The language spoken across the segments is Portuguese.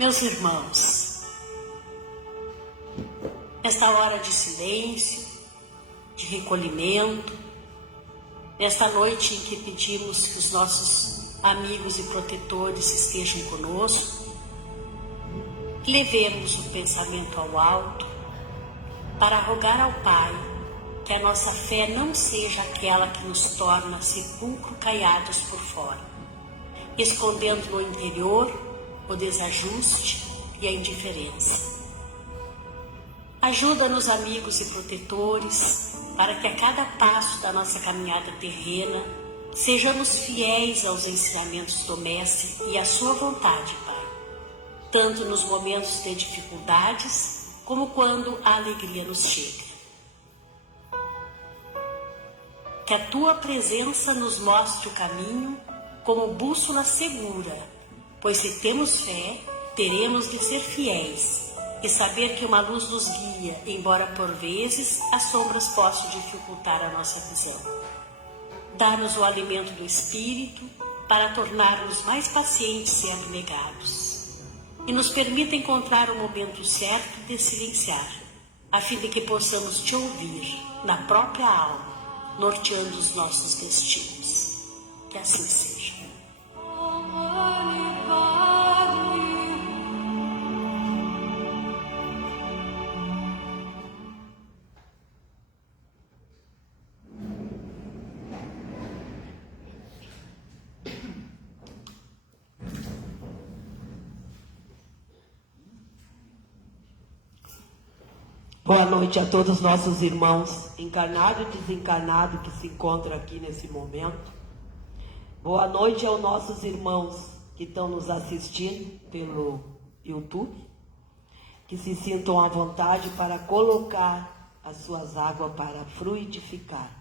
Meus irmãos, nesta hora de silêncio, de recolhimento, nesta noite em que pedimos que os nossos amigos e protetores estejam conosco, levemos o pensamento ao alto para rogar ao Pai que a nossa fé não seja aquela que nos torna sepulcro caiados por fora, escondendo no interior o desajuste e a indiferença. Ajuda-nos, amigos e protetores, para que a cada passo da nossa caminhada terrena sejamos fiéis aos ensinamentos do Mestre e à sua vontade, Pai, tanto nos momentos de dificuldades como quando a alegria nos chega. Que a tua presença nos mostre o caminho como bússola segura, pois se temos fé, teremos de ser fiéis e saber que uma luz nos guia, embora por vezes as sombras possam dificultar a nossa visão. Dá-nos o alimento do Espírito para tornar-nos mais pacientes e abnegados. E nos permita encontrar o momento certo de silenciar, a fim de que possamos te ouvir na própria alma, norteando os nossos destinos. Que assim seja. Boa noite a todos os nossos irmãos, encarnado e desencarnado, que se encontram aqui nesse momento. Boa noite aos nossos irmãos que estão nos assistindo pelo YouTube, que se sintam à vontade para colocar as suas águas para fluidificar.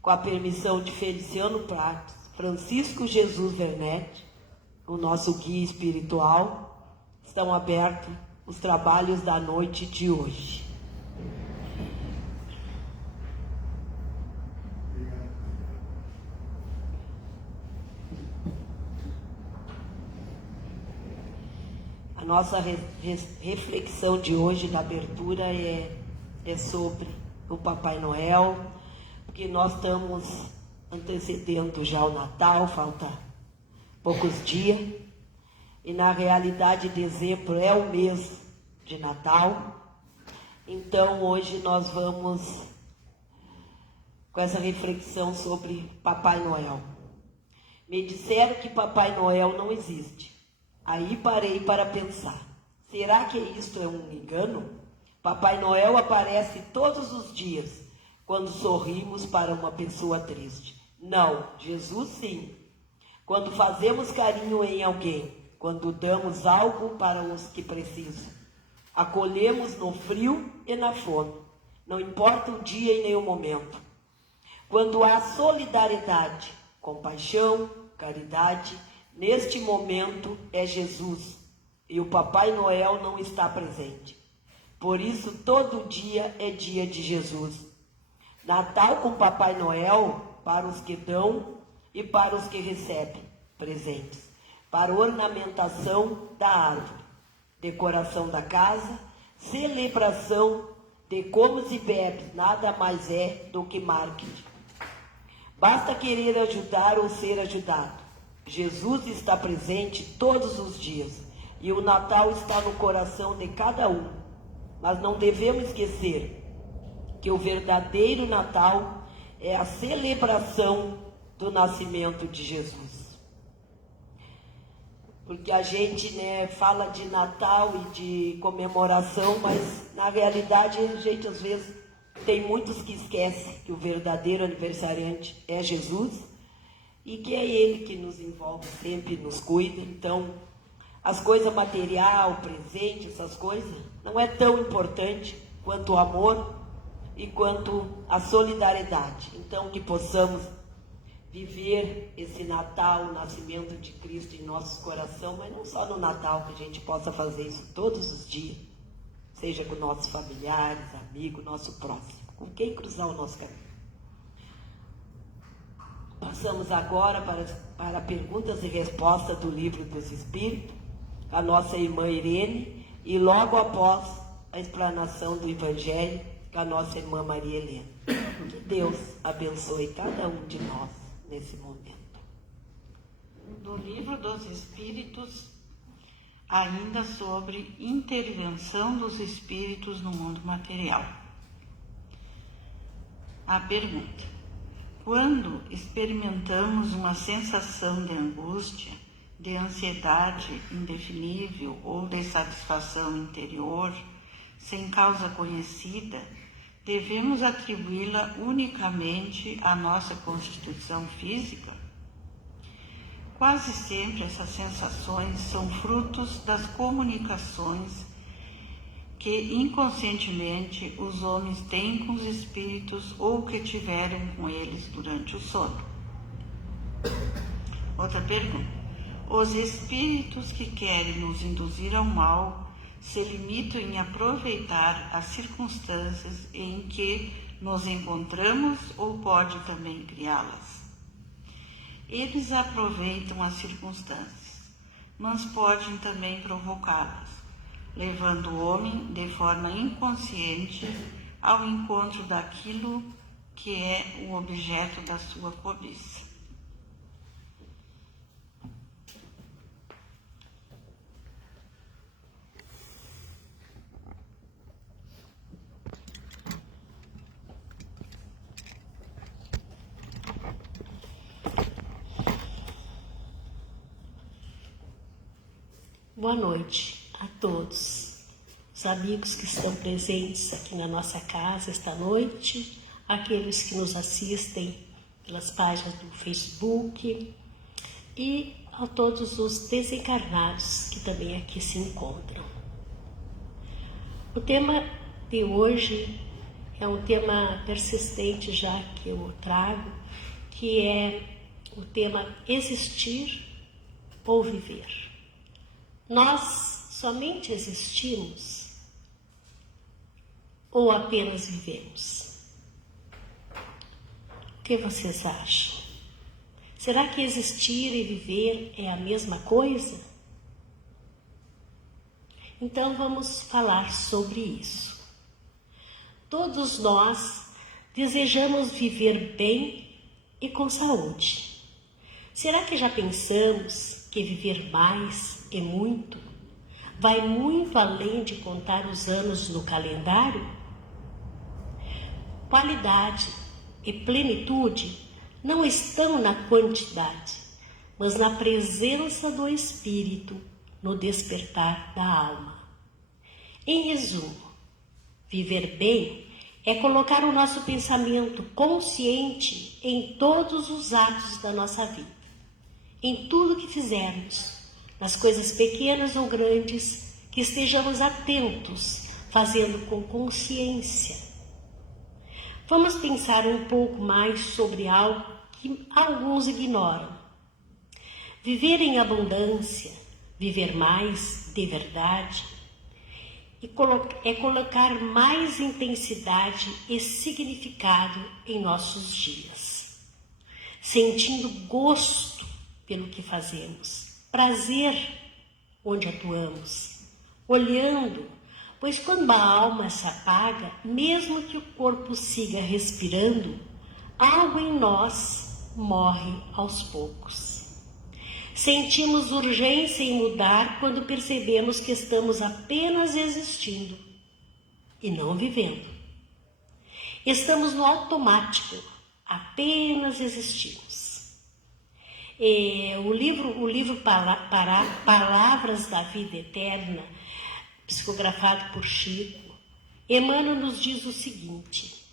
Com a permissão de Feliciano Pratos, Francisco Jesus Vernetti, o nosso guia espiritual, estão abertos os trabalhos da noite de hoje. A nossa reflexão de hoje, da abertura, é sobre o Papai Noel, porque nós estamos antecedendo já o Natal, falta poucos dias. E na realidade dezembro é o mês de Natal. Então hoje nós vamos com essa reflexão sobre Papai Noel. Me disseram que Papai Noel não existe. Aí parei para pensar. Será que isto é um engano? Papai Noel aparece todos os dias quando sorrimos para uma pessoa triste. Não, Jesus sim. Quando fazemos carinho em alguém, quando damos algo para os que precisam. Acolhemos no frio e na fome. Não importa o dia e nem o momento. Quando há solidariedade, compaixão, caridade, neste momento é Jesus. E o Papai Noel não está presente. Por isso, todo dia é dia de Jesus. Natal com Papai Noel para os que dão e para os que recebem presentes. Para ornamentação da árvore, decoração da casa, celebração de comes e bebes, nada mais é do que marketing. Basta querer ajudar ou ser ajudado. Jesus está presente todos os dias e o Natal está no coração de cada um. Mas não devemos esquecer que o verdadeiro Natal é a celebração do nascimento de Jesus. Porque a gente fala de Natal e de comemoração, mas na realidade a gente às vezes tem muitos que esquecem que o verdadeiro aniversariante é Jesus e que é Ele que nos envolve sempre, nos cuida. Então, as coisas material, presente, essas coisas, não é tão importante quanto o amor e quanto a solidariedade. Então, que possamos viver esse Natal, o nascimento de Cristo em nossos corações, mas não só no Natal, que a gente possa fazer isso todos os dias, seja com nossos familiares, amigos, nosso próximo, com quem cruzar o nosso caminho. Passamos agora para perguntas e respostas do Livro dos Espíritos. com a nossa irmã Irene e logo após a explanação do Evangelho com a nossa irmã Maria Helena. Que Deus abençoe cada um de nós nesse momento. Do Livro dos Espíritos, ainda sobre intervenção dos espíritos no mundo material. A pergunta: quando experimentamos uma sensação de angústia, de ansiedade indefinível ou de satisfação interior, sem causa conhecida, devemos atribuí-la unicamente à nossa constituição física? Quase sempre essas sensações são frutos das comunicações que inconscientemente os homens têm com os espíritos ou que tiveram com eles durante o sono. Outra pergunta: os espíritos que querem nos induzir ao mal se limitam em aproveitar as circunstâncias em que nos encontramos ou pode também criá-las? Eles aproveitam as circunstâncias, mas podem também provocá-las, levando o homem de forma inconsciente ao encontro daquilo que é o objeto da sua cobiça. Boa noite a todos, os amigos que estão presentes aqui na nossa casa esta noite, aqueles que nos assistem pelas páginas do Facebook e a todos os desencarnados que também aqui se encontram. O tema de hoje é um tema persistente já que eu trago, que é o tema existir ou viver. Nós somente existimos ou apenas vivemos? O que vocês acham? Será que existir e viver é a mesma coisa? Então vamos falar sobre isso. Todos nós desejamos viver bem e com saúde. Será que já pensamos que viver mais e muito vai muito além de contar os anos no calendário? Qualidade e plenitude não estão na quantidade, mas na presença do Espírito, no despertar da alma. Em resumo, viver bem é colocar o nosso pensamento consciente em todos os atos da nossa vida, em tudo que fizermos, nas coisas pequenas ou grandes, que estejamos atentos, fazendo com consciência. Vamos pensar um pouco mais sobre algo que alguns ignoram. Viver em abundância, viver mais de verdade, é colocar mais intensidade e significado em nossos dias, sentindo gosto pelo que fazemos, prazer onde atuamos, olhando, pois quando a alma se apaga, mesmo que o corpo siga respirando, algo em nós morre aos poucos. Sentimos urgência em mudar quando percebemos que estamos apenas existindo e não vivendo. Estamos no automático, apenas existimos. O livro Palavras da Vida Eterna, psicografado por Chico, Emmanuel nos diz o seguinte: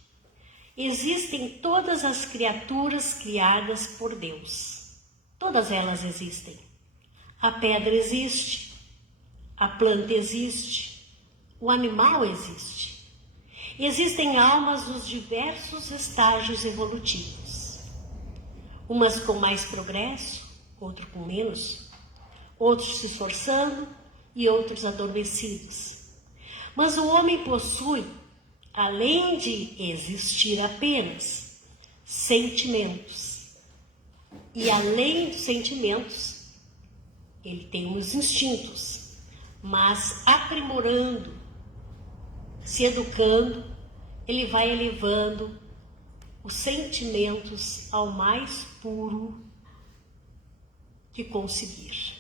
existem todas as criaturas criadas por Deus. Todas elas existem. A pedra existe, a planta existe, o animal existe. Existem almas nos diversos estágios evolutivos. Umas com mais progresso, outras com menos, outros se esforçando e outros adormecidos. Mas o homem possui, além de existir apenas, sentimentos. E além dos sentimentos, ele tem os instintos. mas aprimorando, se educando, ele vai elevando os sentimentos ao mais puro que conseguir.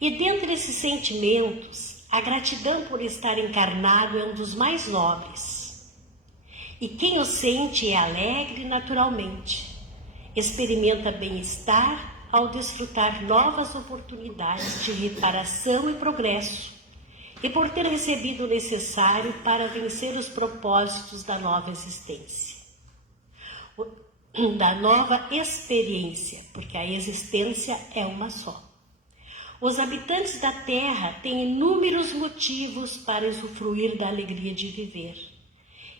E dentre esses sentimentos, a gratidão por estar encarnado é um dos mais nobres. E quem o sente é alegre naturalmente, experimenta bem-estar ao desfrutar novas oportunidades de reparação e progresso, e por ter recebido o necessário para vencer os propósitos da nova existência, da nova experiência, porque a existência é uma só. Os habitantes da Terra têm inúmeros motivos para usufruir da alegria de viver,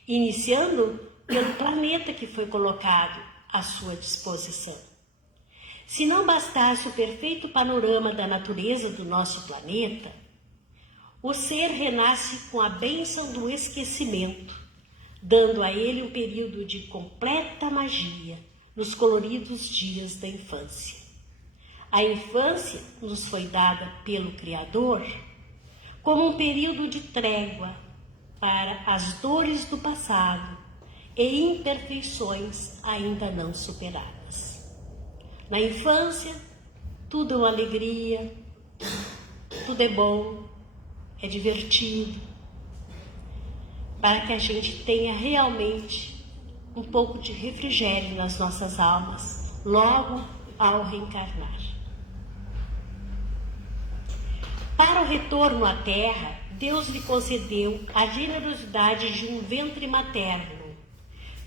iniciando pelo planeta que foi colocado à sua disposição. Se não bastasse o perfeito panorama da natureza do nosso planeta, o ser renasce com a bênção do esquecimento, dando a ele um período de completa magia nos coloridos dias da infância. A infância nos foi dada pelo Criador como um período de trégua para as dores do passado e imperfeições ainda não superadas. Na infância, tudo é uma alegria, tudo é bom, é divertido, para que a gente tenha realmente um pouco de refrigério nas nossas almas, logo ao reencarnar. Para o retorno à Terra, Deus lhe concedeu a generosidade de um ventre materno,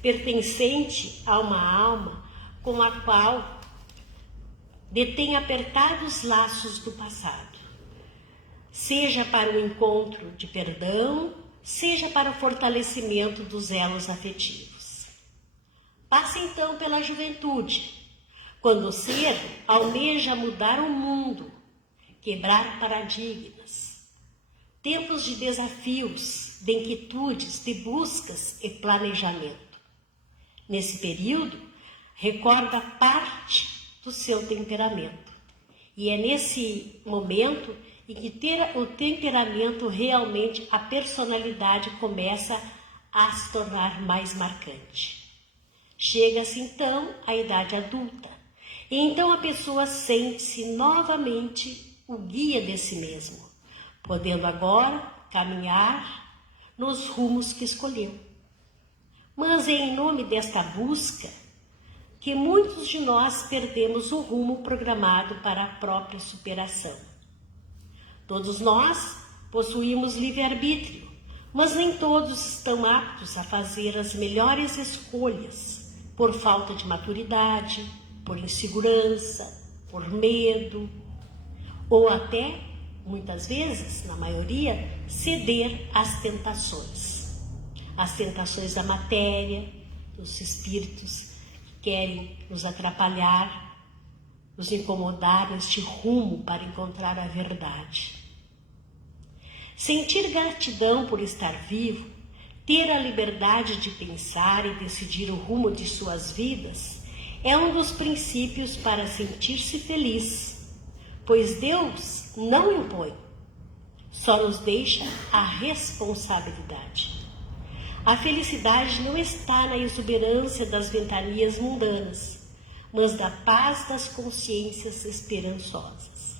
pertencente a uma alma com a qual detém apertados laços do passado, seja para o encontro de perdão, seja para o fortalecimento dos elos afetivos. Passa então pela juventude, quando o ser almeja mudar o mundo, quebrar paradigmas, tempos de desafios, de inquietudes, de buscas e planejamento. Nesse período, recorda parte do seu temperamento. E é nesse momento em que ter o temperamento realmente, a personalidade começa a se tornar mais marcante. Chega-se então à idade adulta, e então a pessoa sente-se novamente o guia de si mesmo, podendo agora caminhar nos rumos que escolheu. Mas é em nome desta busca que muitos de nós perdemos o rumo programado para a própria superação. Todos nós possuímos livre-arbítrio, mas nem todos estão aptos a fazer as melhores escolhas por falta de maturidade, por insegurança, por medo, ou até, muitas vezes, na maioria, ceder às tentações. As tentações da matéria, dos espíritos que querem nos atrapalhar, nos incomodar neste rumo para encontrar a verdade. Sentir gratidão por estar vivo, ter a liberdade de pensar e decidir o rumo de suas vidas, é um dos princípios para sentir-se feliz, pois Deus não impõe, só nos deixa a responsabilidade. A felicidade não está na exuberância das ventanias mundanas, mas da paz das consciências esperançosas.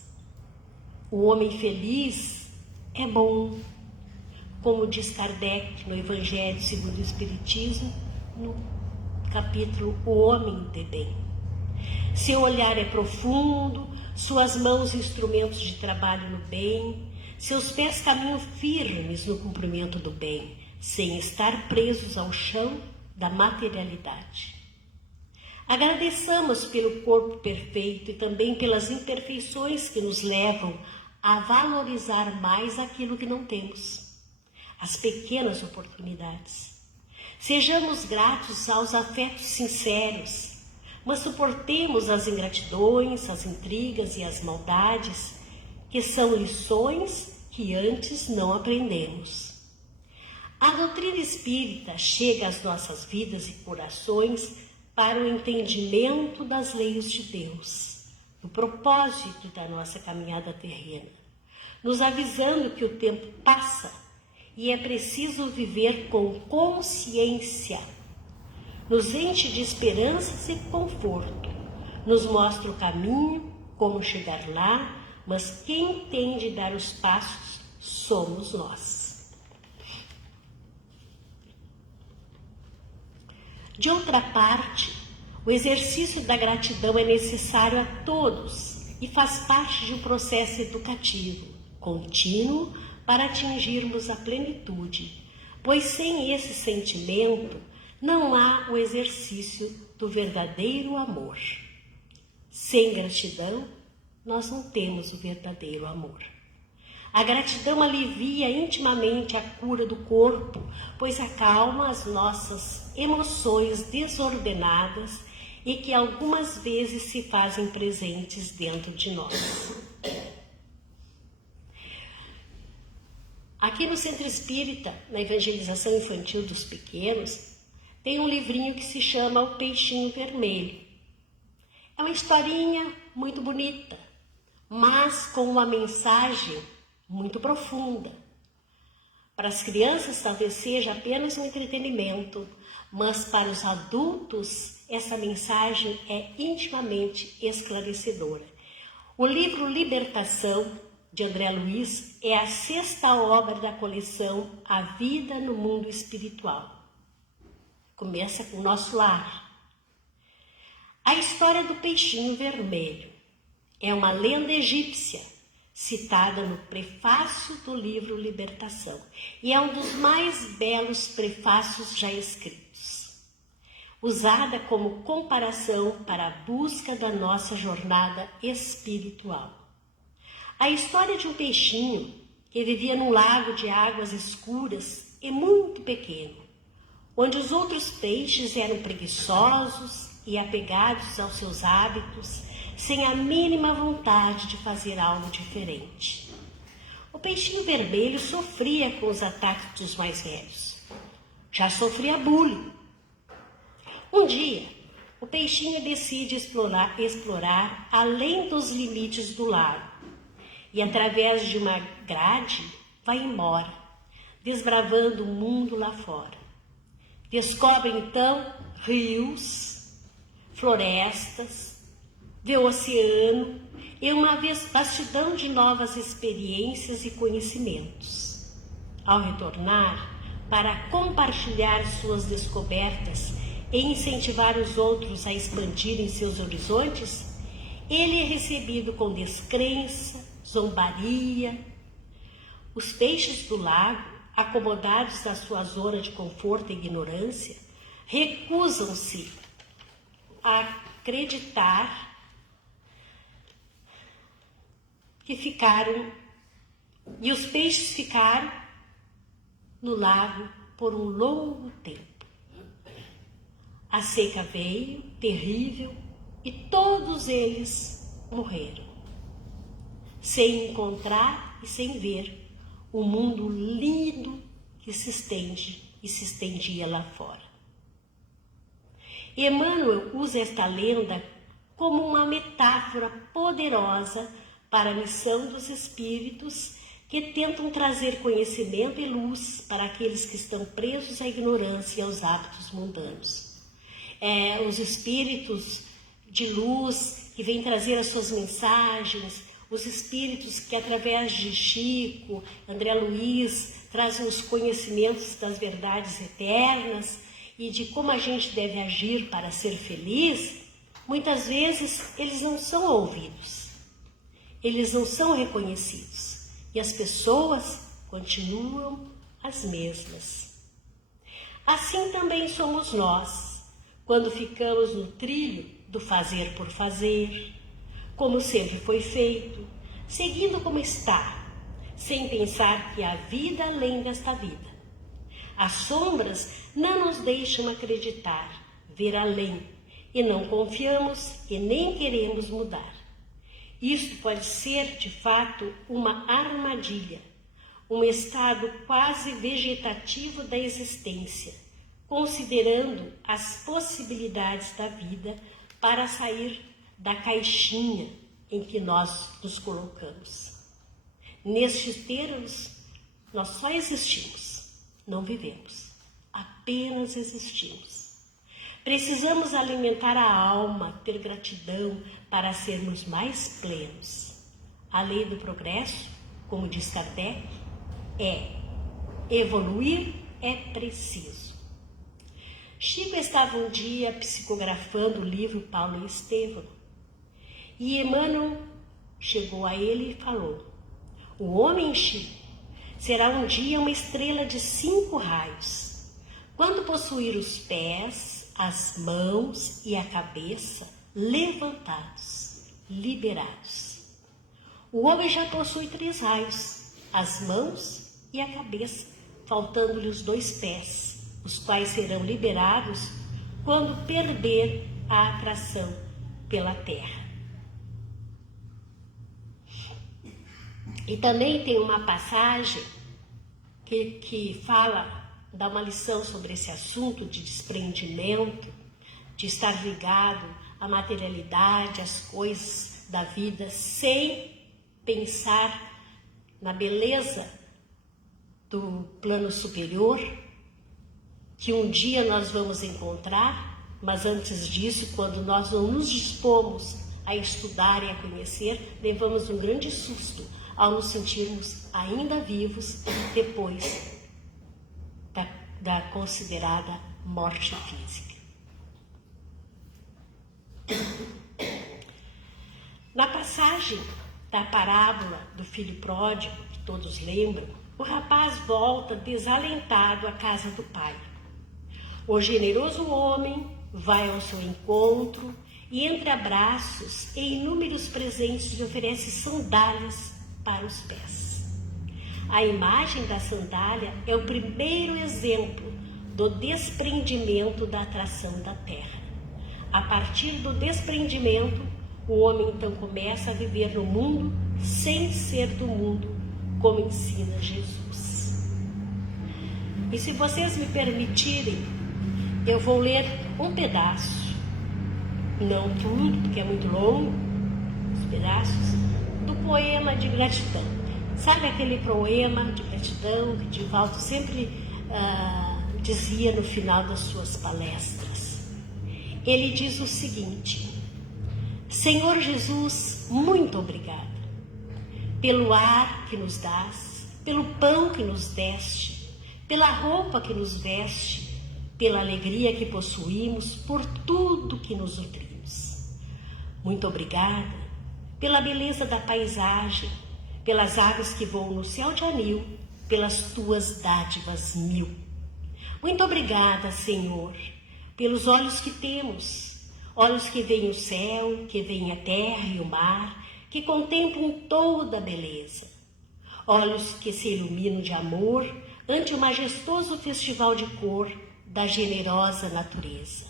O homem feliz é bom, como diz Kardec no Evangelho segundo o Espiritismo, no capítulo O Homem de Bem. Seu olhar é profundo, suas mãos instrumentos de trabalho no bem, seus pés caminham firmes no cumprimento do bem, sem estar presos ao chão da materialidade. Agradeçamos pelo corpo perfeito e também pelas imperfeições que nos levam a valorizar mais aquilo que não temos, as pequenas oportunidades. Sejamos gratos aos afetos sinceros, mas suportemos as ingratidões, as intrigas e as maldades, que são lições que antes não aprendemos. A doutrina espírita chega às nossas vidas e corações para o entendimento das leis de Deus, do propósito da nossa caminhada terrena, nos avisando que o tempo passa e é preciso viver com consciência. Nos enche de esperanças e conforto, nos mostra o caminho, como chegar lá, mas quem tem de dar os passos somos nós. De outra parte, o exercício da gratidão é necessário a todos e faz parte de um processo educativo, contínuo, para atingirmos a plenitude, pois sem esse sentimento não há o exercício do verdadeiro amor. Sem gratidão, nós não temos o verdadeiro amor. A gratidão alivia intimamente a cura do corpo, pois acalma as nossas emoções desordenadas e que algumas vezes se fazem presentes dentro de nós. Aqui no Centro Espírita, na evangelização infantil dos pequenos, tem um livrinho que se chama O Peixinho Vermelho. É uma historinha muito bonita, mas com uma mensagem muito profunda. Para as crianças talvez seja apenas um entretenimento, mas para os adultos essa mensagem é intimamente esclarecedora. O livro Libertação, de André Luiz, é a 6ª obra da coleção A Vida no Mundo Espiritual. Começa com o nosso lar. A história do peixinho vermelho é uma lenda egípcia, citada no prefácio do livro Libertação, e é um dos mais belos prefácios já escritos, usada como comparação para a busca da nossa jornada espiritual. A história de um peixinho que vivia num lago de águas escuras e muito pequeno, onde os outros peixes eram preguiçosos e apegados aos seus hábitos, sem a mínima vontade de fazer algo diferente. O peixinho vermelho sofria com os ataques dos mais velhos. Já sofria bullying. Um dia, o peixinho decide explorar além dos limites do lago e, através de uma grade, vai embora, desbravando o mundo lá fora. Descobre, então, rios, florestas, vê o oceano e uma vastidão de novas experiências e conhecimentos. Ao retornar, para compartilhar suas descobertas e incentivar os outros a expandirem seus horizontes, ele é recebido com descrença, zombaria. Os peixes do lago, acomodados na sua zona de conforto e ignorância, recusam-se a acreditar que os peixes ficaram no lago por um longo tempo. A seca veio, terrível, e todos eles morreram, sem encontrar e sem ver o mundo lindo que se estendia lá fora. Emmanuel usa esta lenda como uma metáfora poderosa para a missão dos espíritos que tentam trazer conhecimento e luz para aqueles que estão presos à ignorância e aos hábitos mundanos. Os espíritos de luz que vêm trazer as suas mensagens, os espíritos que, através de Chico, André Luiz, trazem os conhecimentos das verdades eternas e de como a gente deve agir para ser feliz, muitas vezes eles não são ouvidos, eles não são reconhecidos e as pessoas continuam as mesmas. Assim também somos nós, quando ficamos no trilho do fazer por fazer, como sempre foi feito, seguindo como está, sem pensar que há vida além desta vida. As sombras não nos deixam acreditar, ver além, e não confiamos e nem queremos mudar. Isto pode ser, de fato, uma armadilha, um estado quase vegetativo da existência, considerando as possibilidades da vida para sair da caixinha em que nós nos colocamos. Nestes termos, nós só existimos, não vivemos, apenas existimos. Precisamos alimentar a alma, ter gratidão para sermos mais plenos. A lei do progresso, como diz Kardec, é evoluir é preciso. Chico estava um dia psicografando o livro Paulo e Estevão, e Emmanuel chegou a ele e falou: o homem, Chico, será um dia uma estrela de 5 raios. Quando possuir os pés, as mãos e a cabeça levantados, liberados. O homem já possui 3 raios, as mãos e a cabeça, faltando-lhe os 2 pés, os quais serão liberados quando perder a atração pela terra. E também tem uma passagem que dá uma lição sobre esse assunto de desprendimento, de estar ligado à materialidade, às coisas da vida, sem pensar na beleza do plano superior, que um dia nós vamos encontrar, mas antes disso, quando nós não nos dispomos a estudar e a conhecer, levamos um grande susto ao nos sentirmos ainda vivos depois da considerada morte física. Na passagem da parábola do filho pródigo, que todos lembram, o rapaz volta desalentado à casa do pai. O generoso homem vai ao seu encontro e, entre abraços e inúmeros presentes, lhe oferece sandálias para os pés. A imagem da sandália é o primeiro exemplo do desprendimento da atração da terra. A partir do desprendimento, o homem então começa a viver no mundo sem ser do mundo, como ensina Jesus. E se vocês me permitirem, eu vou ler um pedaço, não tudo, porque é muito longo, os pedaços, do poema de gratidão. Sabe aquele poema de gratidão que Divaldo sempre dizia no final das suas palestras? Ele diz o seguinte: Senhor Jesus, muito obrigada pelo ar que nos dás, pelo pão que nos deste, pela roupa que nos veste, pela alegria que possuímos, por tudo que nos nutrimos. Muito obrigada pela beleza da paisagem, pelas aves que voam no céu de anil, pelas tuas dádivas 1000. Muito obrigada, Senhor, pelos olhos que temos, olhos que veem o céu, que veem a terra e o mar, que contemplam toda a beleza. Olhos que se iluminam de amor ante o majestoso festival de cor da generosa natureza.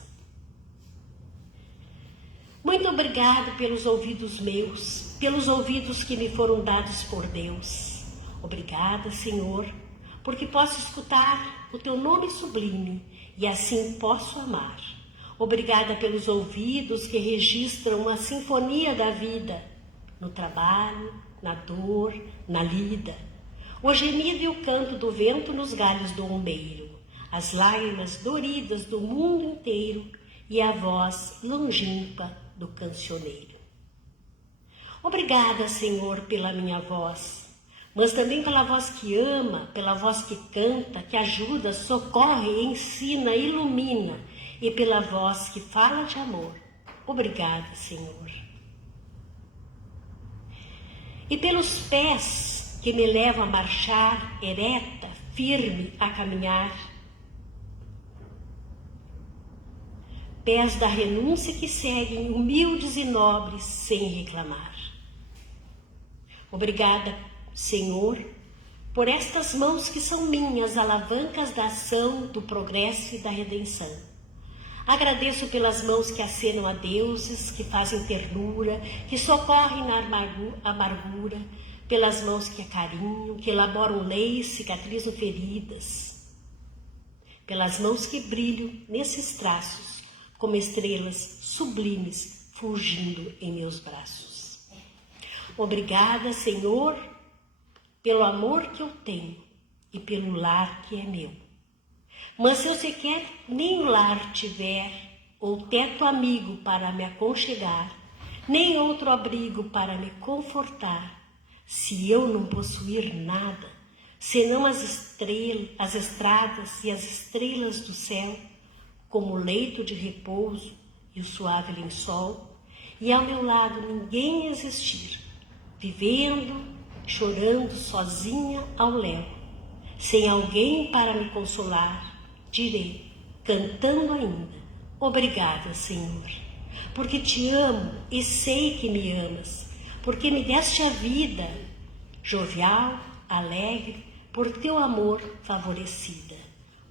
Muito obrigado pelos ouvidos meus, pelos ouvidos que me foram dados por Deus. Obrigada, Senhor, porque posso escutar o teu nome sublime e assim posso amar. Obrigada pelos ouvidos que registram a sinfonia da vida, no trabalho, na dor, na lida, o gemido e o canto do vento nos galhos do umbeiro, as lágrimas doridas do mundo inteiro e a voz longínqua do cancioneiro. Obrigada, Senhor, pela minha voz, mas também pela voz que ama, pela voz que canta, que ajuda, socorre, ensina, ilumina, e pela voz que fala de amor. Obrigada, Senhor. E pelos pés que me levam a marchar, ereta, firme, a caminhar. Pés da renúncia que seguem, humildes e nobres, sem reclamar. Obrigada, Senhor, por estas mãos que são minhas, alavancas da ação, do progresso e da redenção. Agradeço pelas mãos que acenam a deuses, que fazem ternura, que socorrem na amargura, pelas mãos que acarinham, que elaboram leis, cicatrizam feridas, pelas mãos que brilham nesses traços, como estrelas sublimes fulgindo em meus braços. Obrigada, Senhor, pelo amor que eu tenho e pelo lar que é meu. Mas se eu sequer nem lar tiver, ou teto amigo para me aconchegar, nem outro abrigo para me confortar, se eu não possuir nada, senão as estradas e as estrelas do céu, como o leito de repouso e o suave lençol, e ao meu lado ninguém existir, vivendo, chorando sozinha ao léu, sem alguém para me consolar, direi, cantando ainda, obrigada, Senhor, porque te amo e sei que me amas, porque me deste a vida, jovial, alegre, por teu amor favorecida.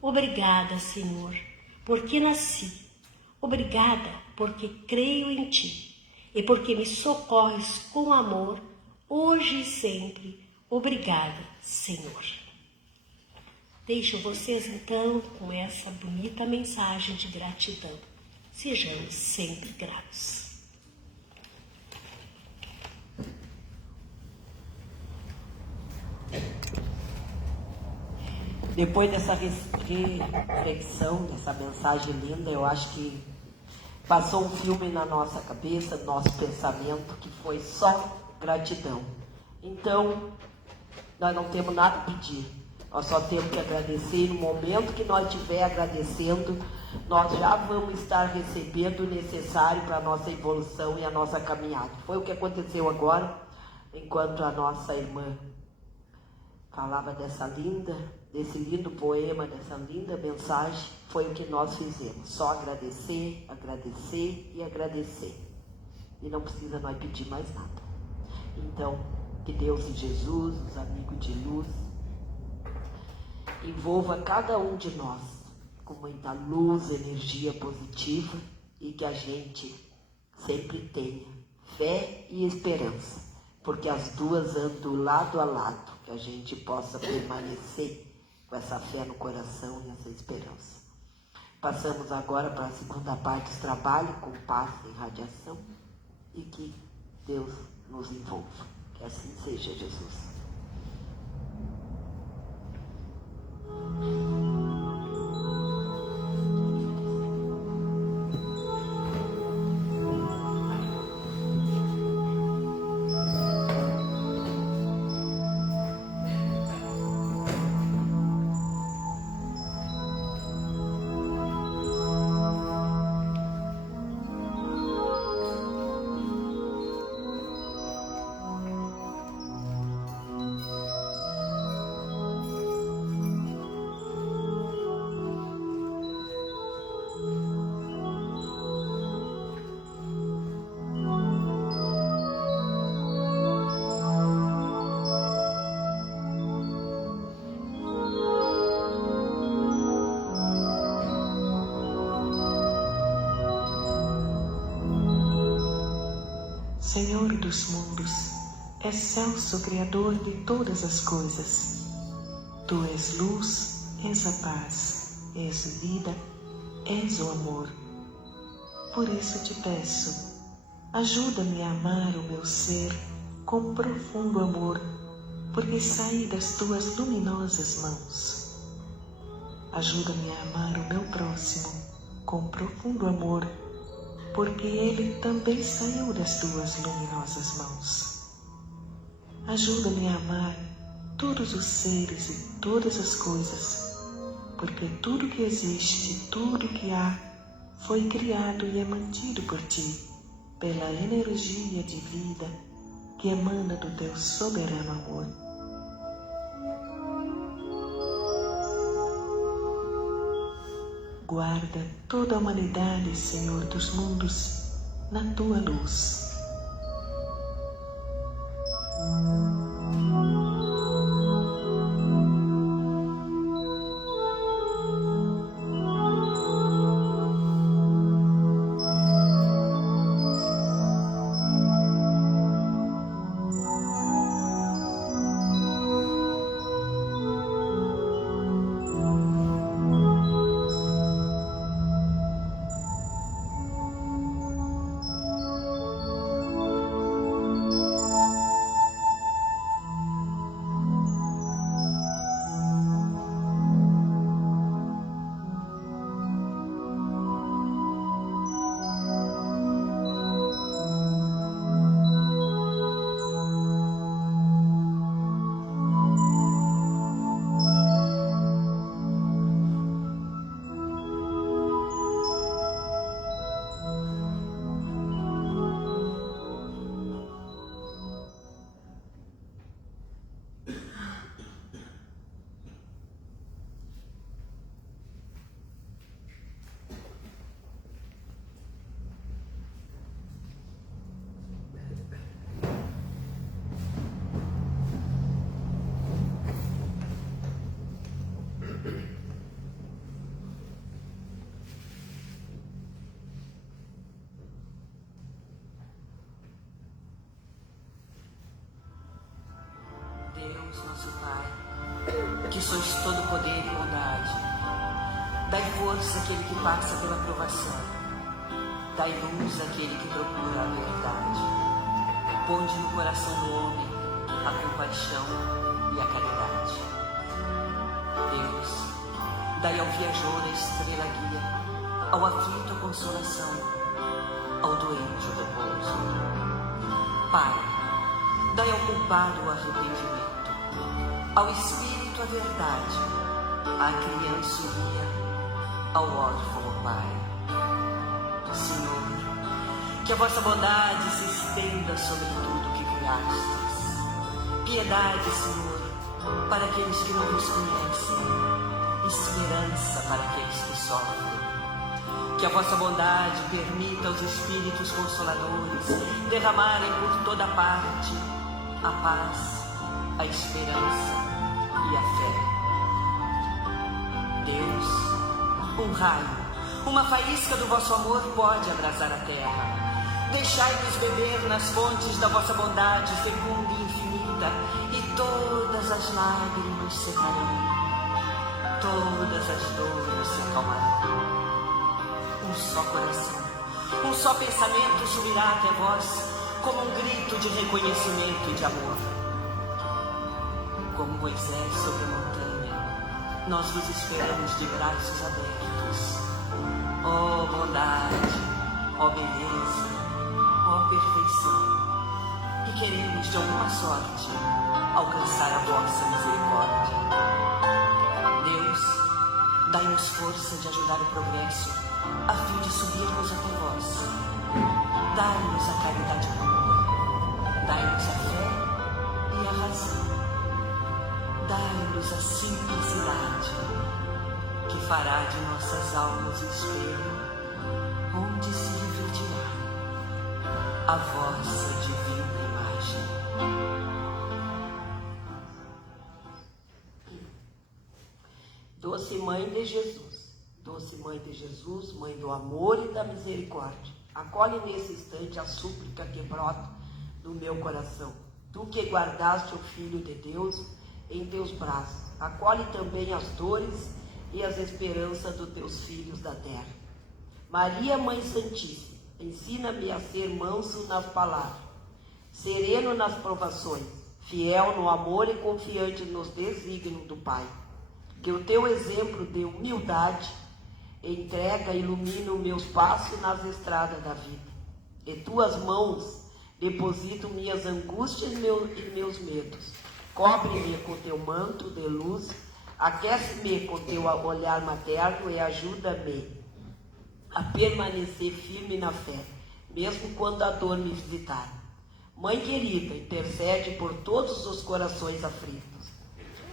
Obrigada, Senhor, porque nasci. Obrigada, porque creio em ti e porque me socorres com amor, hoje e sempre. Obrigada, Senhor. Deixo vocês, então, com essa bonita mensagem de gratidão. Sejamos sempre gratos. Depois dessa reflexão, dessa mensagem linda, eu acho que passou um filme na nossa cabeça, no nosso pensamento, que foi só gratidão. Então, nós não temos nada a pedir. Nós só temos que agradecer. No momento que nós estiver agradecendo, nós já vamos estar recebendo o necessário para a nossa evolução e a nossa caminhada. Foi o que aconteceu agora, enquanto a nossa irmã falava desse lindo poema, dessa linda mensagem, foi o que nós fizemos. Só agradecer, agradecer e agradecer. E não precisa nós pedir mais nada. Então, que Deus e Jesus, os amigos de luz, envolva cada um de nós com muita luz, energia positiva e que a gente sempre tenha fé e esperança, porque as duas andam lado a lado, que a gente possa permanecer com essa fé no coração e essa esperança. Passamos agora para a segunda parte do trabalho, com paz e radiação, e que Deus nos envolva. Que assim seja, Jesus. Senhor dos mundos, excelso Criador de todas as coisas, Tu és luz, és a paz, és vida, és o amor. Por isso te peço, ajuda-me a amar o meu ser com profundo amor, porque saí das Tuas luminosas mãos. Ajuda-me a amar o meu próximo com profundo amor, porque ele também saiu das Tuas luminosas mãos. Ajuda-me a amar todos os seres e todas as coisas, porque tudo que existe, tudo que há, foi criado e é mantido por Ti, pela energia de vida que emana do Teu soberano amor. Guarda toda a humanidade, Senhor dos mundos, na Tua luz. Deus, nosso Pai, que sois todo poder e bondade. Dai força àquele que passa pela provação. Dai luz àquele que procura a verdade. Ponde no coração do homem a compaixão e a caridade. Deus, dai ao viajor a estrela guia, ao aflito a consolação, ao doente o repouso. Pai, dai ao culpado o arrependimento, ao espírito a verdade, à criança o guia, ao órfão o Pai. Senhor, que a vossa bondade se estenda sobre tudo que criastes. Piedade, Senhor, para aqueles que não vos conhecem. Esperança para aqueles que sofrem. Que a vossa bondade permita aos Espíritos Consoladores derramarem por toda parte a paz, a esperança e a fé. Deus, um raio, uma faísca do vosso amor pode abrasar a terra. Deixai-nos beber nas fontes da vossa bondade fecunda e infinita, e todas as lágrimas secarão, todas as dores se acalmarão. Um só coração, um só pensamento subirá até vós, como um grito de reconhecimento e de amor. Como Moisés sobre a montanha, nós vos esperamos de braços abertos. Ó bondade, ó beleza, ó perfeição, e queremos de alguma sorte alcançar a vossa misericórdia. Deus, dai-nos força de ajudar o progresso, a fim de subirmos até vós. Dai-nos a caridade pura, dai-nos a fé e a razão, dai-nos a simplicidade, que fará de nossas almas o espelho, onde se refletirá a vossa divina imagem. Doce Mãe de Jesus, doce Mãe de Jesus, Mãe do amor e da misericórdia, acolhe nesse instante a súplica que brota do meu coração. Tu que guardaste o Filho de Deus em teus braços, acolhe também as dores e as esperanças dos teus filhos da terra. Maria, Mãe Santíssima, ensina-me a ser manso nas palavras, sereno nas provações, fiel no amor e confiante nos desígnios do Pai. Que o teu exemplo de humildade, entrega e ilumina os meus passos nas estradas da vida. E tuas mãos depositam minhas angústias e meus medos. Cobre-me com teu manto de luz, aquece-me com teu olhar materno e ajuda-me a permanecer firme na fé, mesmo quando a dor me visitar. Mãe querida, intercede por todos os corações aflitos,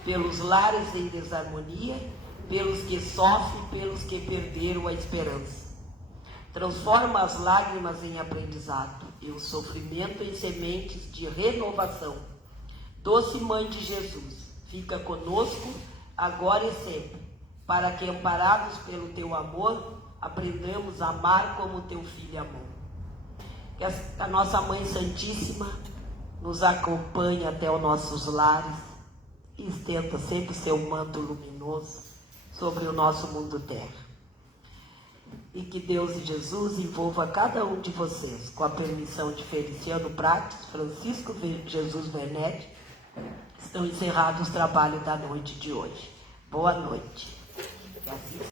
pelos lares em desarmonia, pelos que sofrem, pelos que perderam a esperança. Transforma as lágrimas em aprendizado e o sofrimento em sementes de renovação. Doce Mãe de Jesus, fica conosco agora e sempre, para que, amparados pelo teu amor, aprendamos a amar como teu Filho amou. Que a nossa Mãe Santíssima nos acompanhe até os nossos lares e estenda sempre seu manto luminoso sobre o nosso mundo terra. E que Deus e Jesus envolva cada um de vocês, com a permissão de Feliciano Prates, Francisco Jesus Vernetti. Estão encerrados os trabalhos da noite de hoje. Boa noite.